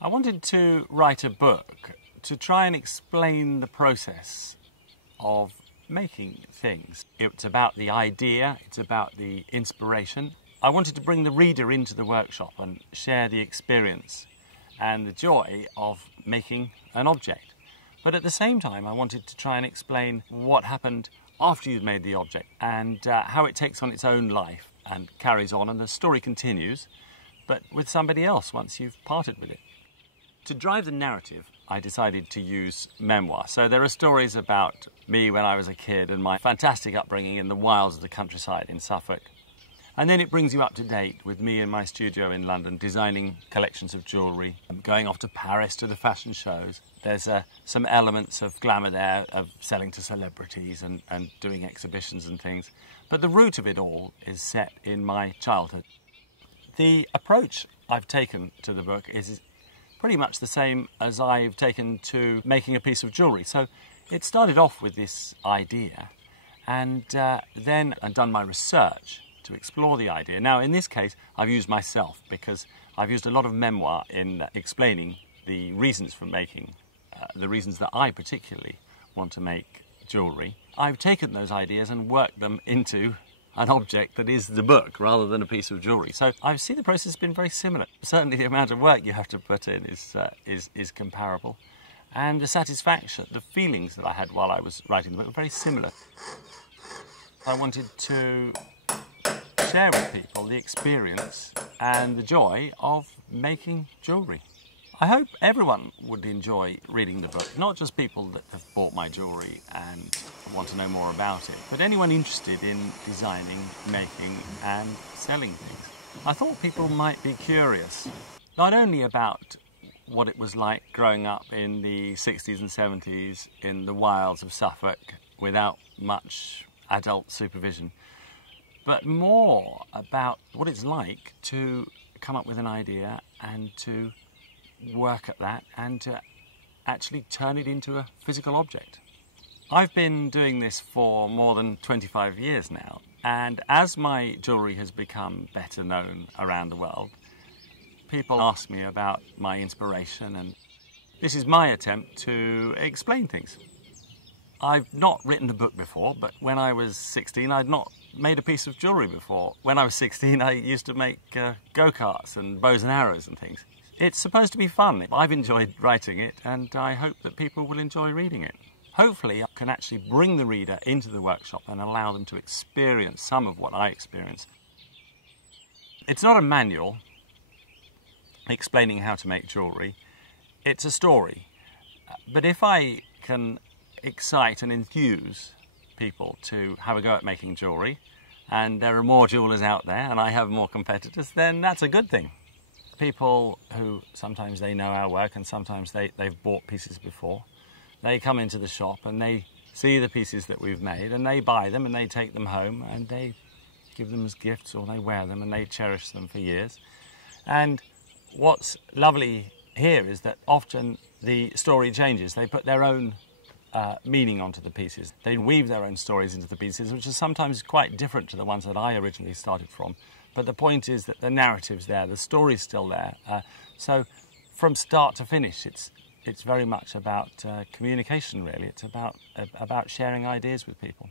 I wanted to write a book to try and explain the process of making things. It's about the idea, it's about the inspiration. I wanted to bring the reader into the workshop and share the experience and the joy of making an object. But at the same time, I wanted to try and explain what happened after you'd made the object and how it takes on its own life and carries on, and the story continues, but with somebody else once you've parted with it. To drive the narrative, I decided to use memoir. So there are stories about me when I was a kid and my fantastic upbringing in the wilds of the countryside in Suffolk. And then it brings you up to date with me in my studio in London, designing collections of jewellery, going off to Paris to the fashion shows. There's some elements of glamour there, of selling to celebrities and doing exhibitions and things. But the root of it all is set in my childhood. The approach I've taken to the book is pretty much the same as I've taken to making a piece of jewellery. So it started off with this idea, and then I've done my research to explore the idea. Now, in this case, I've used myself because I've used a lot of memoir in explaining the reasons for making, the reasons that I particularly want to make jewellery. I've taken those ideas and worked them into an object that is the book rather than a piece of jewellery. So I see the process has been very similar. Certainly the amount of work you have to put in is comparable. And the satisfaction, the feelings that I had while I was writing the book were very similar. I wanted to share with people the experience and the joy of making jewellery. I hope everyone would enjoy reading the book, not just people that have bought my jewellery and want to know more about it, but anyone interested in designing, making and selling things. I thought people might be curious, not only about what it was like growing up in the 60s and 70s in the wilds of Suffolk without much adult supervision, but more about what it's like to come up with an idea and to work at that and to actually turn it into a physical object. I've been doing this for more than 25 years now, and as my jewellery has become better known around the world, people ask me about my inspiration, and this is my attempt to explain things. I've not written a book before, but when I was 16 I'd not made a piece of jewellery before. When I was 16 I used to make go-karts and bows and arrows and things. It's supposed to be fun. I've enjoyed writing it, and I hope that people will enjoy reading it. Hopefully I can actually bring the reader into the workshop and allow them to experience some of what I experience. It's not a manual explaining how to make jewellery, it's a story. But if I can excite and enthuse people to have a go at making jewellery, and there are more jewellers out there and I have more competitors, then that's a good thing. People who sometimes they know our work and sometimes they've bought pieces before, they come into the shop and they see the pieces that we've made and they buy them and they take them home and they give them as gifts or they wear them and they cherish them for years. And what's lovely here is that often the story changes. They put their own meaning onto the pieces. They weave their own stories into the pieces, which is sometimes quite different to the ones that I originally started from. But the point is that the narrative's there, the story's still there. So from start to finish, it's very much about communication, really. It's about sharing ideas with people.